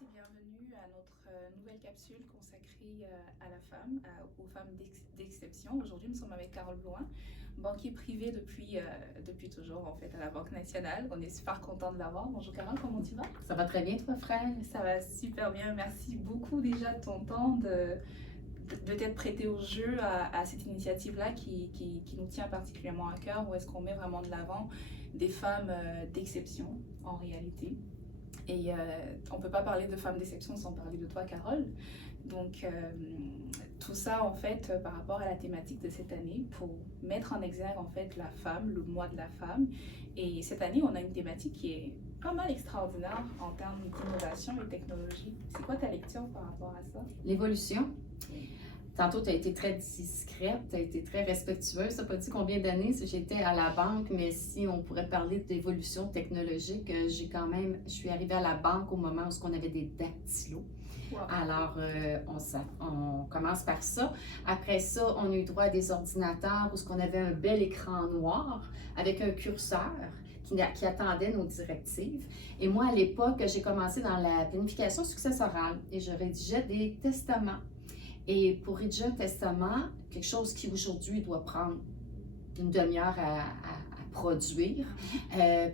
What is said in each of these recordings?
et bienvenue à notre nouvelle capsule consacrée à la femme, aux femmes d'exception. Aujourd'hui, nous sommes avec Carole Blouin, banquier privé depuis toujours en fait à la Banque nationale. On est super content de l'avoir. Bonjour Carole, comment tu vas? Ça va très bien, toi, frère? Ça va super bien. Merci beaucoup déjà de ton temps, de t'être prêté au jeu à cette initiative-là qui nous tient particulièrement à cœur, où est-ce qu'on met vraiment de l'avant des femmes d'exception en réalité. Et on ne peut pas parler de femmes d'exception sans parler de toi, Carole. Donc, tout ça, en fait, par rapport à la thématique de cette année, pour mettre en exergue, en fait, la femme, le mois de la femme. Et cette année, on a une thématique qui est pas mal extraordinaire en termes d'innovation et technologie. C'est quoi ta lecture par rapport à ça? L'évolution. Tantôt, tu as été très discrète, tu as été très respectueuse. Tu n'as pas dit combien d'années j'étais à la banque, mais si on pourrait parler d'évolution technologique, je suis arrivée à la banque au moment où on avait des dactylos. Wow. Alors, on commence par ça. Après ça, on a eu droit à des ordinateurs où on avait un bel écran noir avec un curseur qui attendait nos directives. Et moi, à l'époque, j'ai commencé dans la planification successorale et je rédigeais des testaments. Et pour rédiger un testament, quelque chose qui aujourd'hui doit prendre une demi-heure à produire,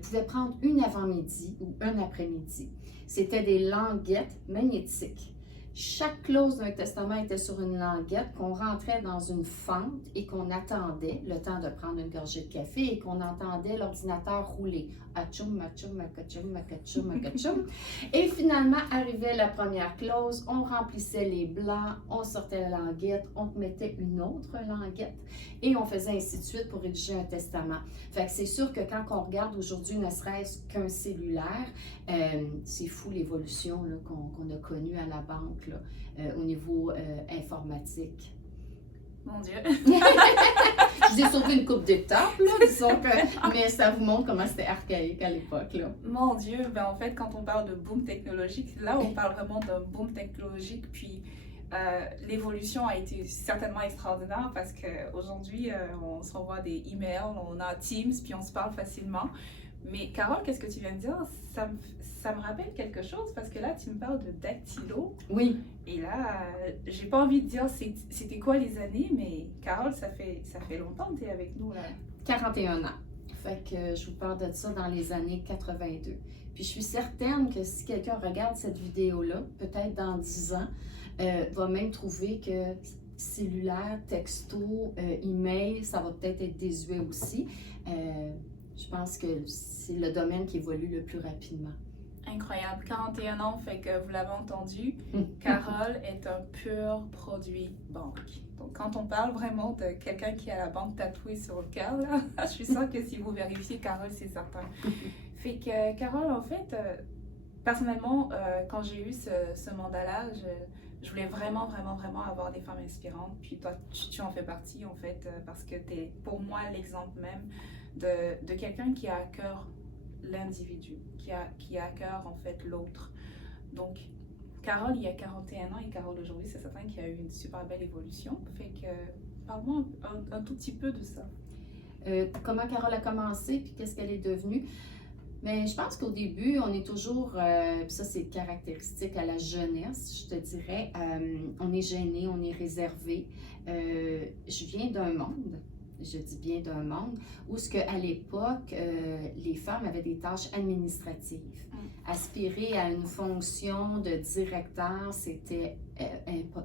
pouvait prendre une avant-midi ou un après-midi. C'était des languettes magnétiques. Chaque clause d'un testament était sur une languette qu'on rentrait dans une fente et qu'on attendait le temps de prendre une gorgée de café et qu'on entendait l'ordinateur rouler. Atchoum, atchoum, akatchoum, akatchoum, akatchoum. Et finalement, arrivait la première clause, on remplissait les blancs, on sortait la languette, on mettait une autre languette et on faisait ainsi de suite pour rédiger un testament. Fait que c'est sûr que quand on regarde aujourd'hui, ne serait-ce qu'un cellulaire, c'est fou l'évolution qu'on a connue à la banque là, au niveau informatique. Mon Dieu! Je vous ai sauvé une coupe d'étapes, disons que, mais ça vous montre comment c'était archaïque à l'époque. Là. Mon Dieu! Ben, en fait, quand on parle de boom technologique, là, on parle vraiment d'un boom technologique, puis l'évolution a été certainement extraordinaire parce qu'aujourd'hui, on s'envoie des emails, on a Teams, puis on se parle facilement. Mais Carole, qu'est-ce que tu viens de dire? Ça me rappelle quelque chose parce que là, tu me parles de dactylo. Oui. Et là, j'ai pas envie de dire c'était quoi les années, mais Carole, ça fait longtemps que tu es avec nous là. 41 ans. Fait que je vous parle de ça dans les années 82. Puis je suis certaine que si quelqu'un regarde cette vidéo-là, peut-être dans 10 ans, va même trouver que cellulaire, texto, email, ça va peut-être être désuet aussi. Je pense que c'est le domaine qui évolue le plus rapidement. Incroyable. 41 ans, fait que vous l'avez entendu, Carole est un pur produit banque. Donc, quand on parle vraiment de quelqu'un qui a la banque tatouée sur le cœur, là, je suis sûre que si vous vérifiez Carole, c'est certain. Fait que, Carole, en fait, personnellement, quand j'ai eu ce mandat-là, je voulais vraiment avoir des femmes inspirantes. Puis toi, tu en fais partie, en fait, parce que tu es, pour moi, l'exemple même de quelqu'un qui a à cœur l'individu, qui a à cœur en fait l'autre. Donc, Carole, il y a 41 ans et Carole d'aujourd'hui, c'est certain qu'il y a eu une super belle évolution. Fait que, parle-moi un tout petit peu de ça. Comment Carole a commencé, puis qu'est-ce qu'elle est devenue? Mais je pense qu'au début, on est toujours, puis ça c'est caractéristique à la jeunesse, je te dirais, on est gêné, on est réservé. Je viens d'un monde, je dis bien d'un monde, où ce qu'à l'époque, les femmes avaient des tâches administratives. Aspirer à une fonction de directeur, c'était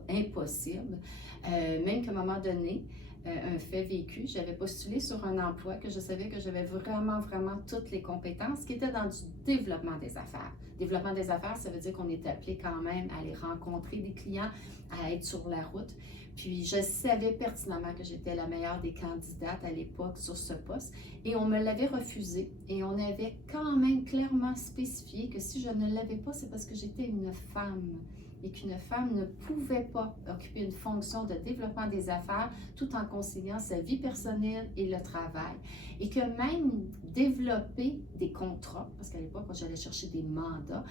impossible. Même qu'à un moment donné, un fait vécu, j'avais postulé sur un emploi que je savais que j'avais vraiment toutes les compétences qui étaient dans du développement des affaires. Développement des affaires, ça veut dire qu'on est appelé quand même à aller rencontrer des clients, à être sur la route. Puis je savais pertinemment que j'étais la meilleure des candidates à l'époque sur ce poste et on me l'avait refusé et on avait quand même clairement spécifié que si je ne l'avais pas, c'est parce que j'étais une femme et qu'une femme ne pouvait pas occuper une fonction de développement des affaires tout en conciliant sa vie personnelle et le travail. Et que même développer des contrats, parce qu'à l'époque, quand j'allais chercher des mandats,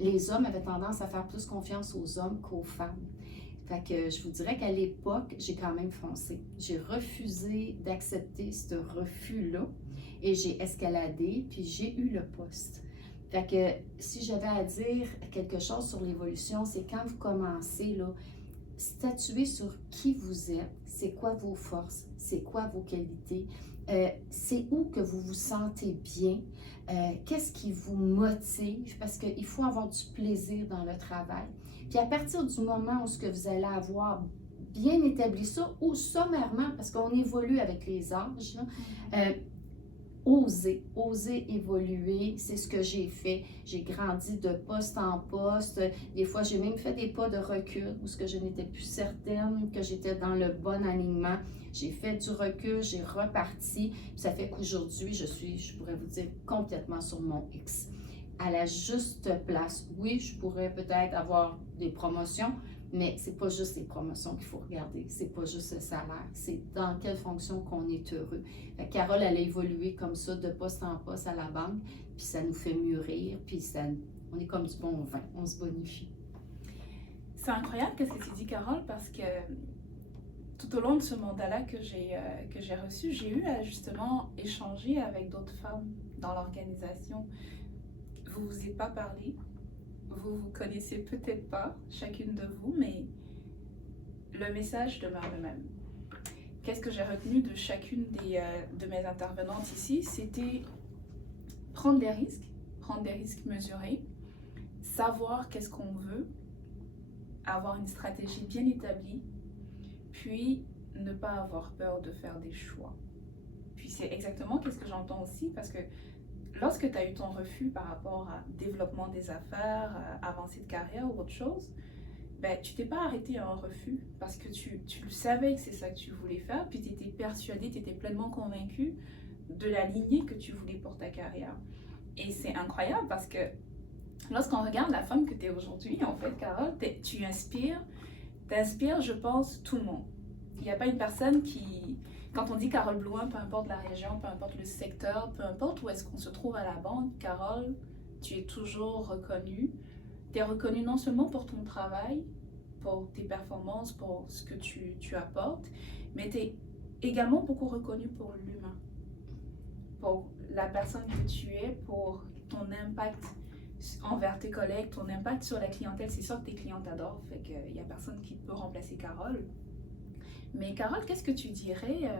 les hommes avaient tendance à faire plus confiance aux hommes qu'aux femmes. Fait que je vous dirais qu'à l'époque, j'ai quand même foncé. J'ai refusé d'accepter ce refus-là et j'ai escaladé, puis j'ai eu le poste. Fait que si j'avais à dire quelque chose sur l'évolution, c'est quand vous commencez, là, statuer sur qui vous êtes, c'est quoi vos forces, c'est quoi vos qualités, c'est où que vous vous sentez bien, qu'est-ce qui vous motive, parce qu'il faut avoir du plaisir dans le travail. Puis à partir du moment où ce que vous allez avoir bien établi ça, ou sommairement, parce qu'on évolue avec les âges, là, oser évoluer, c'est ce que j'ai fait. J'ai grandi de poste en poste. Des fois, j'ai même fait des pas de recul où ce que je n'étais plus certaine que j'étais dans le bon alignement. J'ai fait du recul, j'ai reparti. Ça fait qu'aujourd'hui, je pourrais vous dire, complètement sur mon X. À la juste place. Oui, je pourrais peut-être avoir des promotions, mais c'est pas juste les promotions qu'il faut regarder, c'est pas juste le salaire, c'est dans quelle fonction qu'on est heureux. Carole, elle a évolué comme ça, de poste en poste à la banque, puis ça nous fait mûrir, puis on est comme du bon vin, on se bonifie. C'est incroyable ce que tu dis, Carole, parce que tout au long de ce mandat-là que j'ai reçu, j'ai eu à justement échanger avec d'autres femmes dans l'organisation. Vous vous êtes pas parlé. Vous vous connaissez peut-être pas, chacune de vous, mais le message demeure le même. Qu'est-ce que j'ai retenu de chacune de mes intervenantes ici? C'était prendre des risques mesurés, savoir qu'est-ce qu'on veut, avoir une stratégie bien établie, puis ne pas avoir peur de faire des choix. Puis c'est exactement qu'est-ce que j'entends aussi, parce que lorsque tu as eu ton refus par rapport à développement des affaires, avancée de carrière ou autre chose, ben, tu t'es pas arrêté à un refus parce que tu le savais que c'est ça que tu voulais faire, puis tu étais persuadé, tu étais pleinement convaincu de la lignée que tu voulais pour ta carrière. Et c'est incroyable parce que lorsqu'on regarde la femme que tu es aujourd'hui, en fait, Carole, tu inspires, je pense, tout le monde. Il n'y a pas une personne qui... Quand on dit Carole Blouin, peu importe la région, peu importe le secteur, peu importe où est-ce qu'on se trouve à la banque, Carole, tu es toujours reconnue. Tu es reconnue non seulement pour ton travail, pour tes performances, pour ce que tu apportes, mais tu es également beaucoup reconnue pour l'humain, pour la personne que tu es, pour ton impact envers tes collègues, ton impact sur la clientèle. C'est sûr que tes clients t'adorent, fait qu'il n'y a personne qui peut remplacer Carole. Mais Carole, qu'est-ce que tu dirais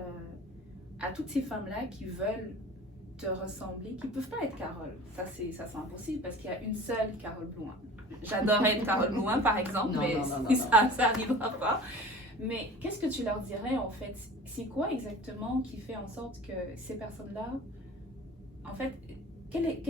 à toutes ces femmes-là qui veulent te ressembler, qui ne peuvent pas être Carole? Ça, c'est impossible parce qu'il y a une seule Carole Blouin. J'adorerais être Carole Blouin, par exemple, mais ça n'arrivera pas. Mais qu'est-ce que tu leur dirais, en fait? C'est quoi exactement qui fait en sorte que ces personnes-là, en fait, quel est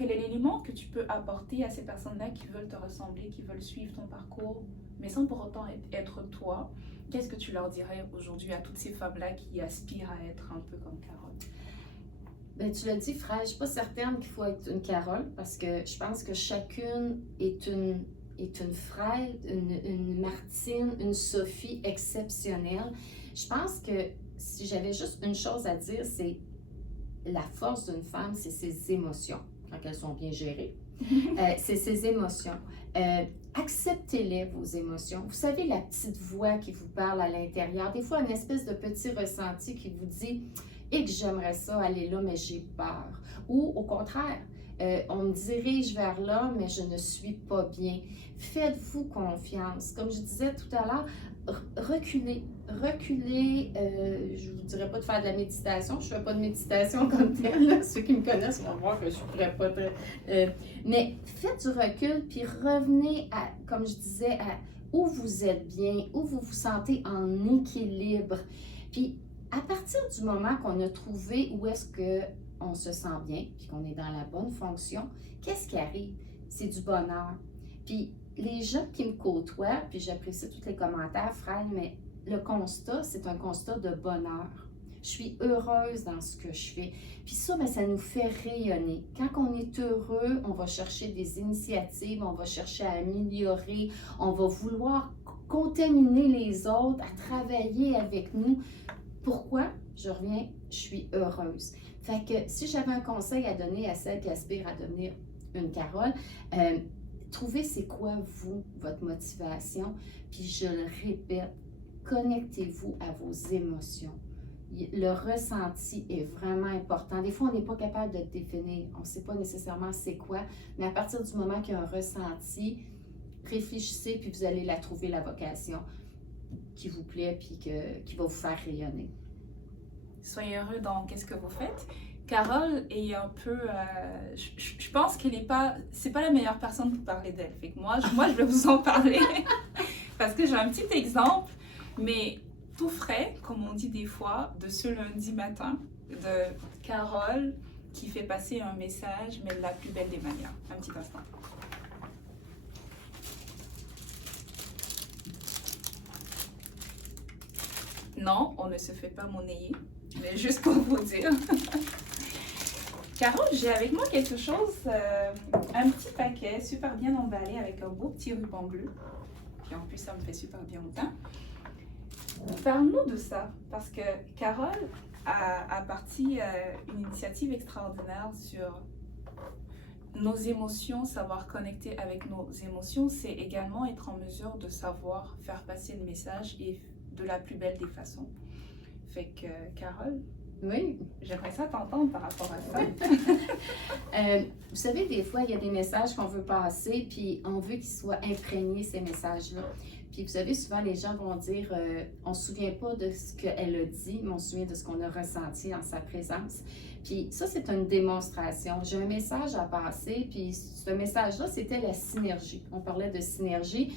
l'élément que tu peux apporter à ces personnes-là qui veulent te ressembler, qui veulent suivre ton parcours, mais sans pour autant être toi? Qu'est-ce que tu leur dirais aujourd'hui à toutes ces femmes-là qui aspirent à être un peu comme Carole? Ben, tu l'as dit, frère, je ne suis pas certaine qu'il faut être une Carole parce que je pense que chacune est une Fred, une Martine, une Sophie exceptionnelle. Je pense que si j'avais juste une chose à dire, c'est la force d'une femme, c'est ses émotions, quand elles sont bien gérées. C'est ses émotions. Acceptez-les, vos émotions. Vous savez, la petite voix qui vous parle à l'intérieur, des fois, une espèce de petit ressenti qui vous dit « et que j'aimerais ça aller là, mais j'ai peur ». Ou au contraire, on me dirige vers là, mais je ne suis pas bien. Faites-vous confiance. Comme je disais tout à l'heure, reculez. Je ne vous dirais pas de faire de la méditation. Je ne fais pas de méditation comme telle. Là. Ceux qui me connaissent vont voir que je ne pourrais pas... mais faites du recul, puis revenez à, comme je disais, à où vous êtes bien, où vous vous sentez en équilibre. Puis à partir du moment qu'on a trouvé où est-ce qu'on se sent bien, puis qu'on est dans la bonne fonction, qu'est-ce qui arrive? C'est du bonheur. Puis les gens qui me côtoient, puis j'apprécie tous les commentaires, frère, mais le constat, c'est un constat de bonheur. Je suis heureuse dans ce que je fais. Puis ça, bien, ça nous fait rayonner. Quand on est heureux, on va chercher des initiatives, on va chercher à améliorer, on va vouloir contaminer les autres, à travailler avec nous. Pourquoi? Je reviens, je suis heureuse. Fait que si j'avais un conseil à donner à celles qui aspirent à devenir une Carole, trouvez c'est quoi, vous, votre motivation. Puis je le répète, connectez-vous à vos émotions. Le ressenti est vraiment important. Des fois, on n'est pas capable de le définir. On ne sait pas nécessairement c'est quoi, mais à partir du moment qu'il y a un ressenti, réfléchissez, puis vous allez la trouver, la vocation qui vous plaît, puis qui va vous faire rayonner. Soyez heureux dans qu'est-ce que vous faites. Carole est un peu, je pense qu'elle n'est pas, c'est pas la meilleure personne pour parler d'elle. Fait que moi, je vais vous en parler parce que j'ai un petit exemple, mais tout frais, comme on dit des fois, de ce lundi matin, de Carole qui fait passer un message, mais de la plus belle des manières. Un petit instant. Non, on ne se fait pas monnayer, mais juste pour vous dire. Carole, j'ai avec moi quelque chose, un petit paquet super bien emballé avec un beau petit ruban bleu. Puis en plus, ça me fait super bien au teint. Parle-nous de ça, parce que Carole a parti une initiative extraordinaire sur nos émotions, savoir connecter avec nos émotions. C'est également être en mesure de savoir faire passer le message et de la plus belle des façons. Fait que, Carole, oui, j'aimerais ça t'entendre par rapport à ça. Vous savez, des fois, il y a des messages qu'on veut passer, puis on veut qu'ils soient imprégnés, ces messages-là. Puis vous savez, souvent, les gens vont dire, on ne se souvient pas de ce qu'elle a dit, mais on se souvient de ce qu'on a ressenti en sa présence. Puis ça, c'est une démonstration. J'ai un message à passer, puis ce message-là, c'était la synergie. On parlait de synergie.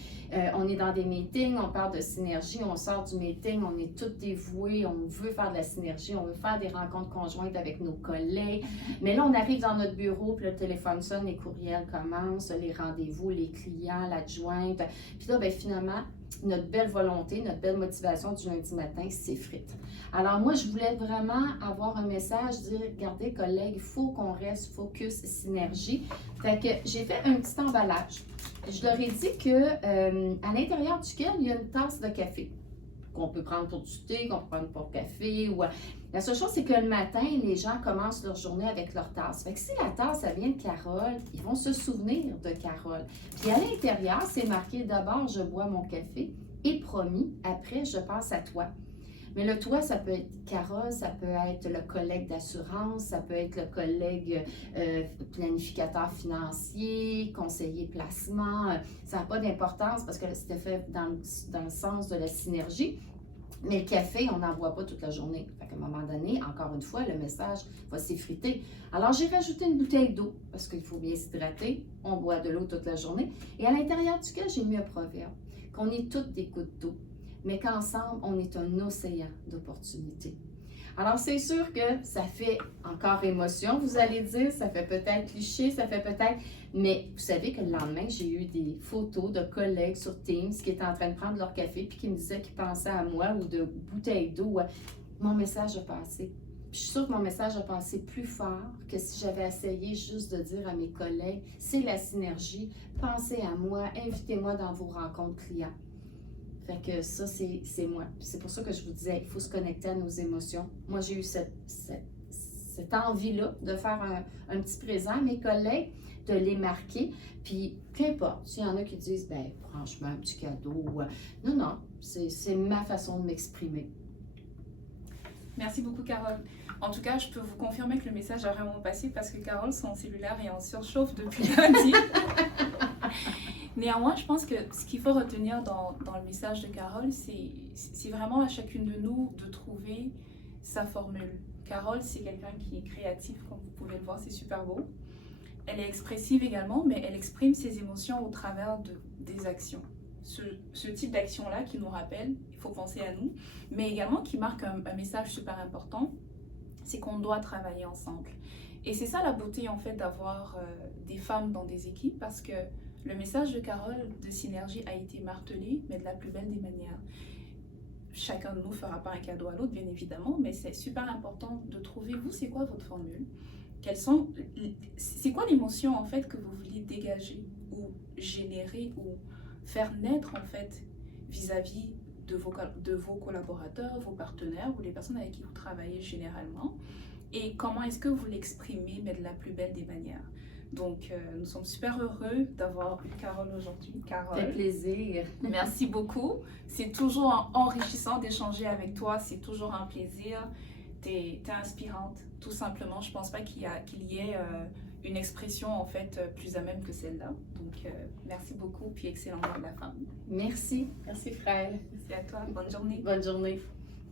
On est dans des meetings, on parle de synergie, on sort du meeting, on est tous dévoués, on veut faire de la synergie, on veut faire des rencontres conjointes avec nos collègues. Mais là, on arrive dans notre bureau, puis le téléphone sonne, les courriels commencent, les rendez-vous, les clients, l'adjointe. Puis là, bien, finalement, notre belle volonté, notre belle motivation du lundi matin s'effrite. Alors moi, je voulais vraiment avoir un message, dire, regardez collègues, il faut qu'on reste focus, synergie. Fait que j'ai fait un petit emballage. Je leur ai dit que à l'intérieur duquel il y a une tasse de café qu'on peut prendre pour du thé, qu'on peut prendre pour café. La seule chose, c'est que le matin, les gens commencent leur journée avec leur tasse. Fait que si la tasse, ça vient de Carole, ils vont se souvenir de Carole. Puis à l'intérieur, c'est marqué d'abord, je bois mon café et promis, après, je passe à toi. Mais le toi, ça peut être Carole, ça peut être le collègue d'assurance, ça peut être le collègue planificateur financier, conseiller placement. Ça n'a pas d'importance parce que c'était fait dans le sens de la synergie. Mais le café, on n'en boit pas toute la journée. Fait qu'à un moment donné, encore une fois, le message va s'effriter. Alors, j'ai rajouté une bouteille d'eau parce qu'il faut bien s'hydrater. On boit de l'eau toute la journée. Et à l'intérieur duquel, j'ai mis un proverbe qu'on est toutes des gouttes d'eau, mais qu'ensemble, on est un océan d'opportunités. Alors, c'est sûr que ça fait encore émotion, vous allez dire, ça fait peut-être cliché, ça fait peut-être... Mais vous savez que le lendemain, j'ai eu des photos de collègues sur Teams qui étaient en train de prendre leur café puis qui me disaient qu'ils pensaient à moi ou de bouteilles d'eau. Mon message a passé. Puis je suis sûre que mon message a passé plus fort que si j'avais essayé juste de dire à mes collègues, c'est la synergie, pensez à moi, invitez-moi dans vos rencontres clients. Fait que ça, c'est moi. C'est pour ça que je vous disais, il faut se connecter à nos émotions. Moi, j'ai eu cette envie-là de faire un petit présent à mes collègues, de les marquer. Puis, qu'importe, s'il y en a qui disent, ben franchement, un petit cadeau. Non, non, c'est ma façon de m'exprimer. Merci beaucoup, Carole. En tout cas, je peux vous confirmer que le message a vraiment passé parce que Carole, son cellulaire est en surchauffe depuis lundi. Néanmoins, je pense que ce qu'il faut retenir dans le message de Carole, c'est vraiment à chacune de nous de trouver sa formule. Carole, c'est quelqu'un qui est créatif, comme vous pouvez le voir, c'est super beau. Elle est expressive également, mais elle exprime ses émotions au travers des actions. Ce type d'action-là qui nous rappelle, il faut penser à nous, mais également qui marque un message super important, c'est qu'on doit travailler ensemble. Et c'est ça la beauté en fait d'avoir des femmes dans des équipes, parce que le message de Carole de synergie a été martelé, mais de la plus belle des manières. Chacun de nous ne fera pas un cadeau à l'autre, bien évidemment, mais c'est super important de trouver, vous, c'est quoi votre formule? C'est quoi l'émotion en fait que vous vouliez dégager ou générer ou faire naître en fait vis-à-vis de vos collaborateurs, vos partenaires ou les personnes avec qui vous travaillez généralement, et comment est-ce que vous l'exprimez mais de la plus belle des manières. Donc, nous sommes super heureux d'avoir eu Carole aujourd'hui. Ça fait Carole, plaisir. merci beaucoup. C'est toujours enrichissant d'échanger avec toi. C'est toujours un plaisir. T'es inspirante, tout simplement. Je pense pas qu'il y ait une expression en fait plus à même que celle-là. Donc, merci beaucoup. Puis excellent mot de la fin. Merci. Merci, frère. Merci à toi. Bonne journée. Bonne journée.